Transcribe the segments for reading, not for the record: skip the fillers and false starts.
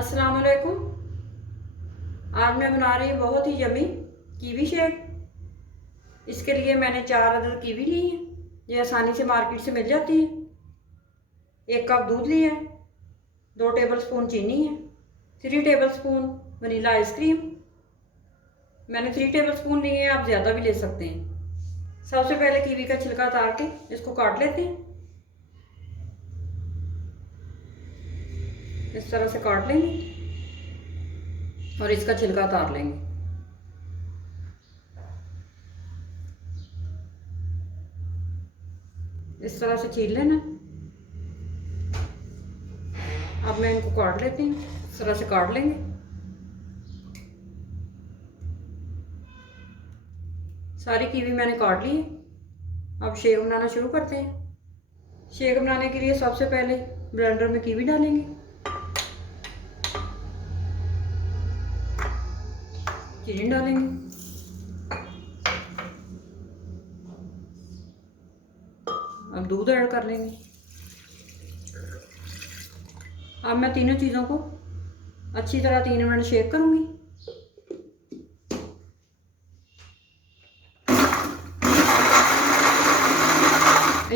अस्सलाम वालेकुम। आज मैं बना रही हूँ बहुत ही यमी कीवी शेक। इसके लिए मैंने 4 अदद कीवी ली है। ये आसानी से मार्केट से मिल जाती है। 1 कप दूध लिया है। 2 टेबलस्पून चीनी है। 3 टेबलस्पून वनीला आइसक्रीम। मैंने 3 टेबलस्पून लिए हैं, आप ज़्यादा भी ले सकते हैं। सबसे पहले कीवी का छिलका उतार के इसको काट लेते हैं। इस तरह से काट लेंगे और इसका छिलका उतार लेंगे। इस तरह से छील लेना। अब मैं इनको काट लेती हूँ। इस तरह से काट लेंगे। सारी कीवी मैंने काट ली है। अब शेक बनाना शुरू करते हैं। शेक बनाने के लिए सबसे पहले ब्लेंडर में कीवी डालेंगे, चीनी डालेंगे, अब दूध ऐड कर लेंगे। अब मैं तीनों चीज़ों को अच्छी तरह 3 मिनट शेक करूँगी।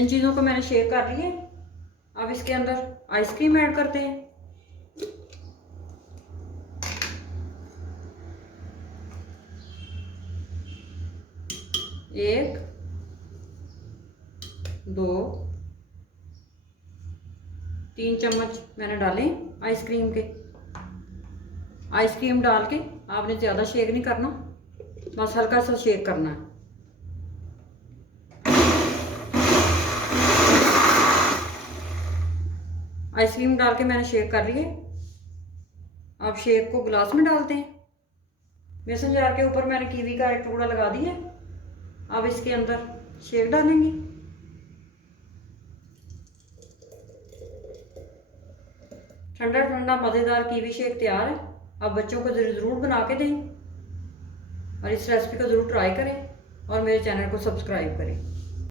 इन चीज़ों को मैंने शेक कर लिया। अब इसके अंदर आइसक्रीम ऐड करते हैं। एक, 2, 3 चम्मच मैंने डाले आइसक्रीम के। आइसक्रीम डाल के आपने ज़्यादा शेक नहीं करना, बस हल्का सा शेक करना है। आइसक्रीम डाल के मैंने शेक कर लिए। अब शेक को गिलास में डालते हैं। मेसन जार के ऊपर मैंने कीवी का एक टुकड़ा लगा दिया। अब इसके अंदर शेक डालेंगे। ठंडा ठंडा मज़ेदार कीवी शेक तैयार है। अब बच्चों को ज़रूर बना के दें और इस रेसिपी को ज़रूर ट्राई करें और मेरे चैनल को सब्सक्राइब करें।